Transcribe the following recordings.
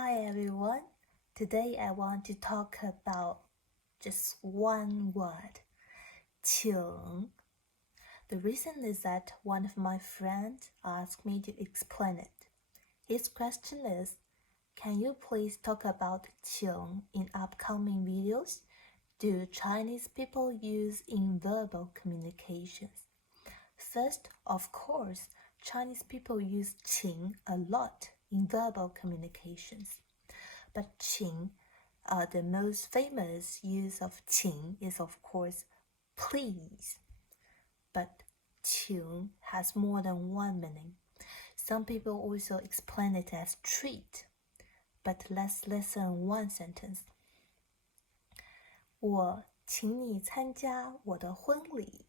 Hi everyone, today I want to talk about just one word, 请. The reason is that one of my friends asked me to explain it. His question is, can you please talk about 请 in upcoming videos? Do Chinese people use in verbal communications? First, of course, Chinese people use 请 a lot in verbal communications. But 请, the most famous use of 请 is of course please. But 请 has more than one meaning. Some people also explain it as treat. But let's listen one sentence. 我请你参加我的婚礼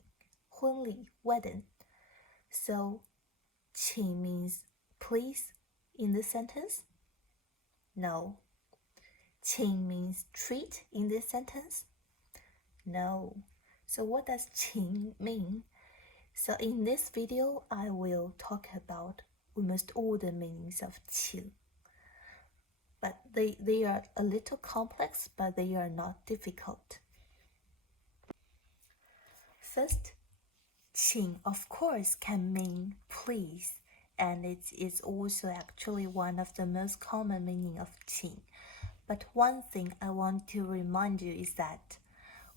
wedding. So 请 means please in this sentence? No. 请 means treat in this sentence? No. So what does 请 mean? So in this video, I will talk about almost all the meanings of 请. But they are a little complex, but they are not difficult. First, 请 of course can mean please, and it is also actually one of the most common meaning of 请. But one thing I want to remind you is that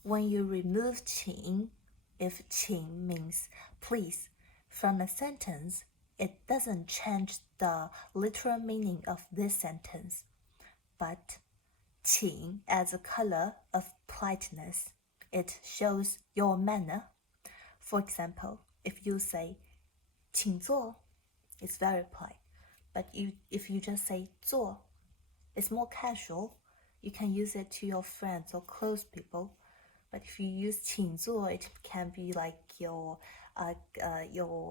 when you remove 请, if 请 means please, from a sentence, it doesn't change the literal meaning of this sentence. But 请 as a color of politeness, it shows your manner. For example, if you say 请坐, it's very polite. But if you just say 坐, it's more casual. You can use it to your friends or close people. But if you use 请坐, it can be like your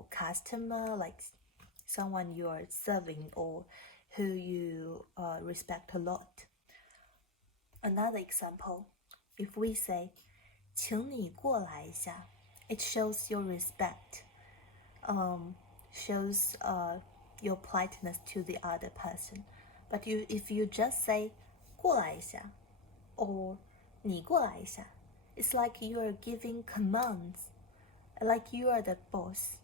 customer, like someone you are serving or who you respect a lot. Another example, if we say 请你过来一下, it shows your respect, shows your politeness to the other person. But if you just say 过来一下 or 你过来一下, it's like you are giving commands, like you are the boss.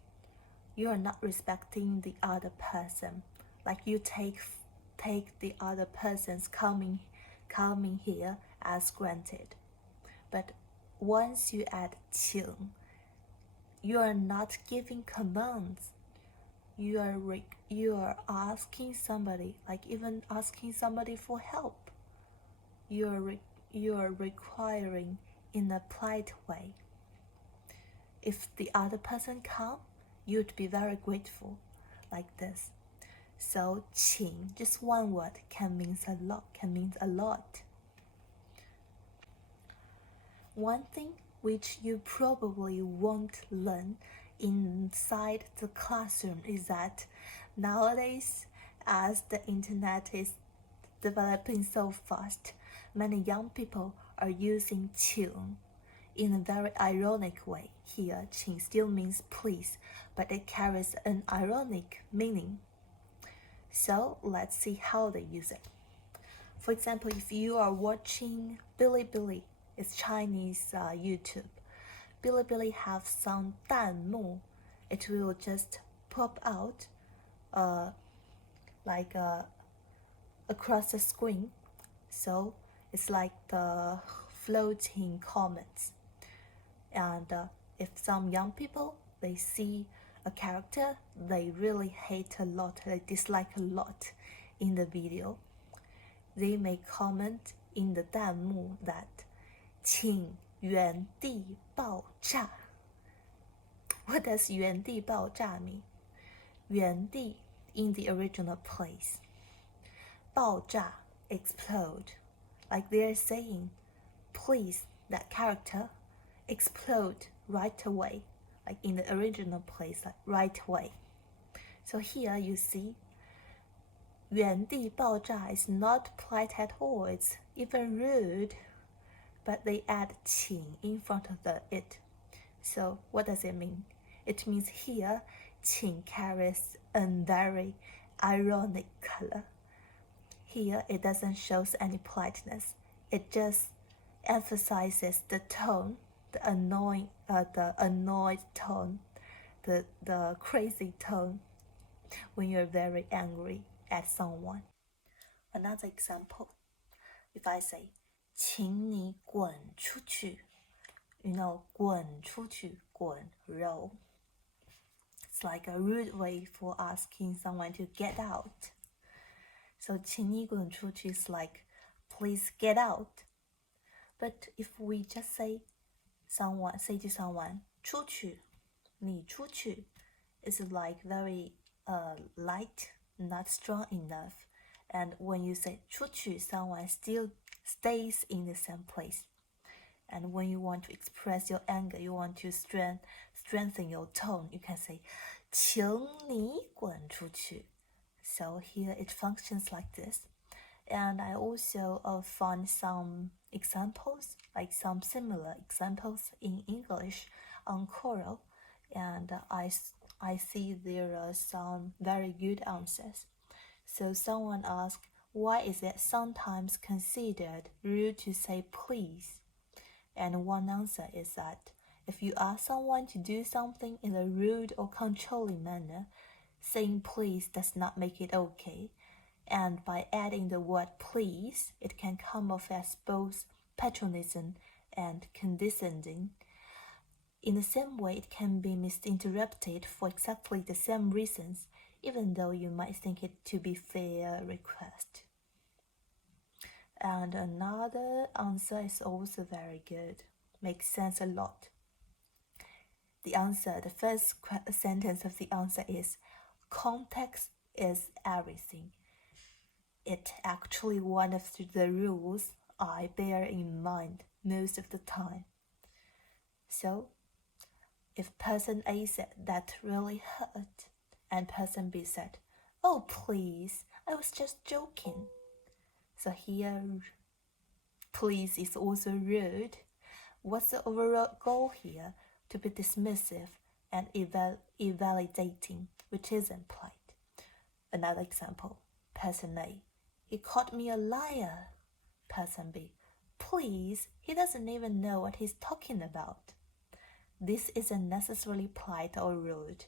You are not respecting the other person, like you take the other person's coming here as granted. But once you add 请, you are not giving commands. You are asking somebody, like even asking somebody for help. You are requiring in a polite way. If the other person come, you'd be very grateful, like this. So 请, just one word, can mean a lot. One thing which you probably won't learn inside the classroom is that nowadays, as the internet is developing so fast, many young people are using 请 in a very ironic way. Here, 请 still means please, but it carries an ironic meaning. So let's see how they use it. For example, if you are watching Bilibili, it's Chinese YouTube. Bilibili have some 弹幕. It will just pop out like across the screen. So it's like the floating comments. And if some young people, they see a character they really hate a lot, they dislike a lot in the video, they may comment in the 弹幕 that 请原地爆炸. What does 原地爆炸 mean? 原地 in the original place. 爆炸 explode. Like they're saying, please, that character, explode right away. Like in the original place, like right away. So here you see, 原地爆炸 is not polite at all. It's even rude. But they add 请 in front of it. So what does it mean? It means here, 请 carries a very ironic color. here it doesn't show any politeness. It just emphasizes the tone, the annoyed tone, the crazy tone when you're very angry at someone. Another example, if I say, 请你滚出去,滚出去, 滚, roll. It's like a rude way for asking someone to get out. So 请你滚出去 is like, please get out. But if we just say to someone, 出去, 你出去, it's like very light, not strong enough. And when you say 出去, someone still stays in the same place. And when you want to express your anger, you want to strengthen your tone, you can say 请你滚出去. So here it functions like this. And I also found some examples, like some similar examples in English on Quora. And I see there are some very good answers. So someone asked, why is it sometimes considered rude to say please? And one answer is that if you ask someone to do something in a rude or controlling manner, saying please does not make it okay. And by adding the word please, it can come off as both patronizing and condescending. In the same way, it can be misinterpreted for exactly the same reasons, even though you might think it to be fair request. And another answer is also very good. Makes sense a lot. The first sentence of the answer is, context is everything. It's actually one of the rules I bear in mind most of the time. So, if person A said that really hurt, and person B said, oh please, I was just joking. So here, please is also rude. What's the overall goal here? To be dismissive and invalidating, which isn't polite. Another example, person A, he called me a liar. Person B, please, he doesn't even know what he's talking about. This isn't necessarily polite or rude.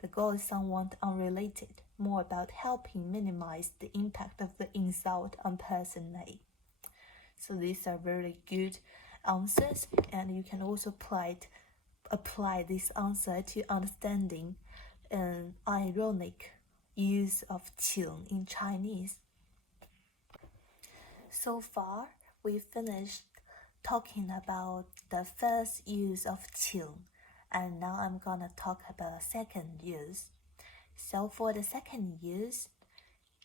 The goal is somewhat unrelated, more about helping minimize the impact of the insult on person A. So these are very good answers, and you can also apply this answer to understanding an ironic use of 请 in Chinese. So far, we finished talking about the first use of 请, and now I'm gonna talk about the second use. So for the second use,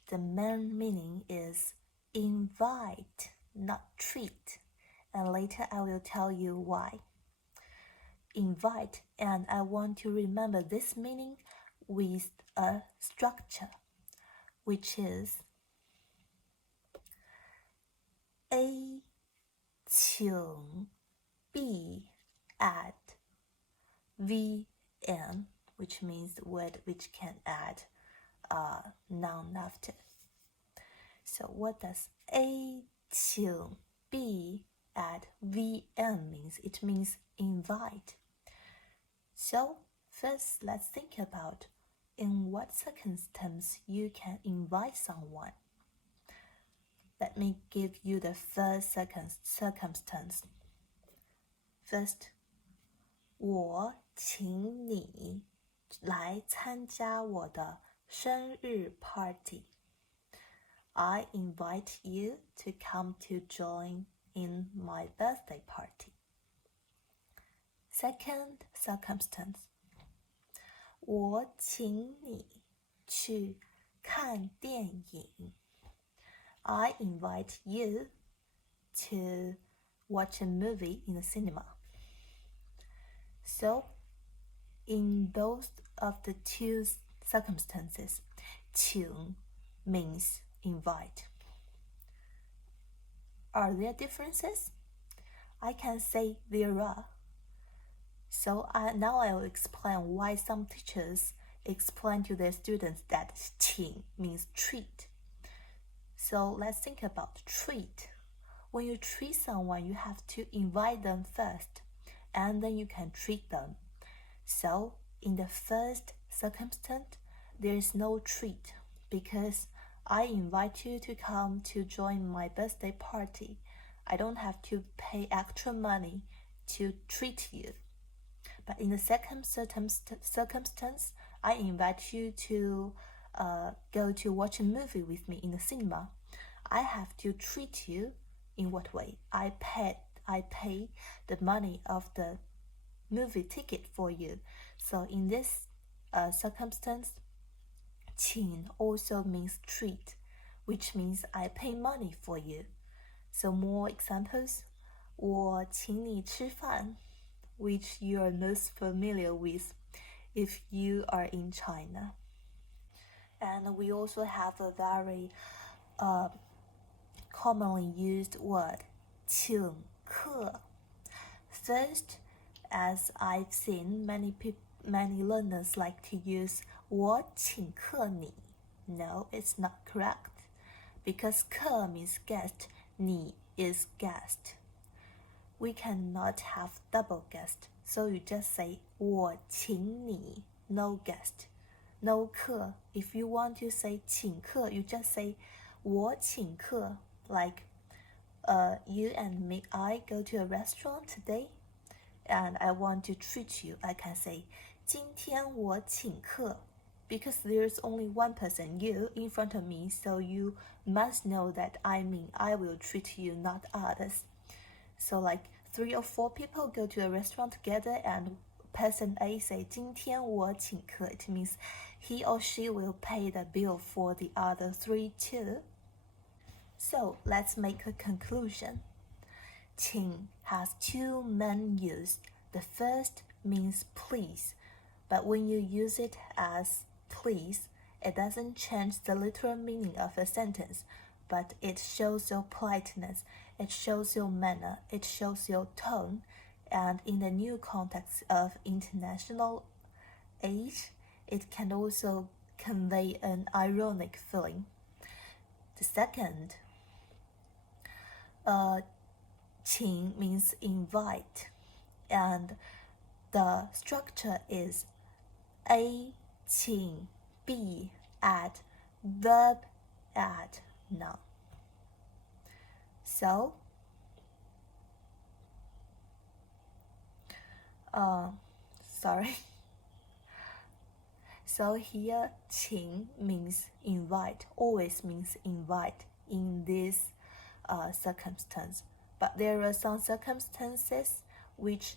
the main meaning is invite, not treat, and later I will tell you why. Invite, and I want to remember this meaning with a structure, which is A 请 B add VN, which means the word which can add a noun after. So what does A 请 B add VN means? It means invite. So first, let's think about in what circumstance you can invite someone. Let me give you the first circumstance. First, 我请你来参加我的生日 party. I invite you to come to join in my birthday party. Second circumstance, 我请你去看电影. I invite you to watch a movie in the cinema. So, in both of the two circumstances, 请 means invite. Are there differences? I can say there are. So now I will explain why some teachers explain to their students that 请 means treat. So let's think about treat. When you treat someone, you have to invite them first, and then you can treat them. So in the first circumstance, there is no treat because I invite you to come to join my birthday party. I don't have to pay extra money to treat you. But in the second circumstance, I invite you to go to watch a movie with me in the cinema. I have to treat you in what way? I pay the money of the movie ticket for you. So in this circumstance, 请 also means treat, which means I pay money for you. So more examples. 我请你吃饭, which you are most familiar with if you are in China. And we also have a very commonly used word, 请客. First, as I've seen, many learners like to use 我请客你. No, it's not correct. Because 客 means guest, 你 is guest. We cannot have double guest, so you just say 我请你, no guest. No 客. If you want to say 请客, you just say 我请客. Like you and me, I go to a restaurant today and I want to treat you. I can say 今天我请客. Because there's only one person, you, in front of me, so you must know that I mean I will treat you, not others. So like 3 or 4 people go to a restaurant together and person A say 今天我请客. It means he or she will pay the bill for the other 3 too. So let's make a conclusion. 请 has 2 main use. The first means please, but when you use it as please, it doesn't change the literal meaning of a sentence, but it shows your politeness, it shows your manner, it shows your tone, and in the new context of international age, it can also convey an ironic feeling. The second, 请 means invite, and the structure is A 请 B add verb add noun. So So here 请 means invite, always means invite in this circumstance. But there are some circumstances which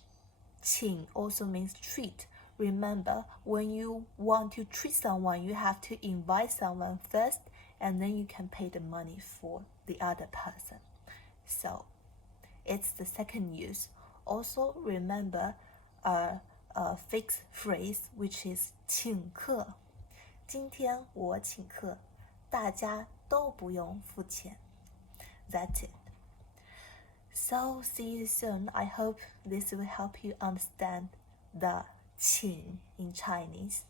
请 also means treat. Remember, when you want to treat someone, you have to invite someone first, and then you can pay the money for the other person. So it's the second use. Also remember a fixed phrase, which is 请客. 今天我请客，大家都不用付钱. That's it. So see you soon. I hope this will help you understand the 请 in Chinese.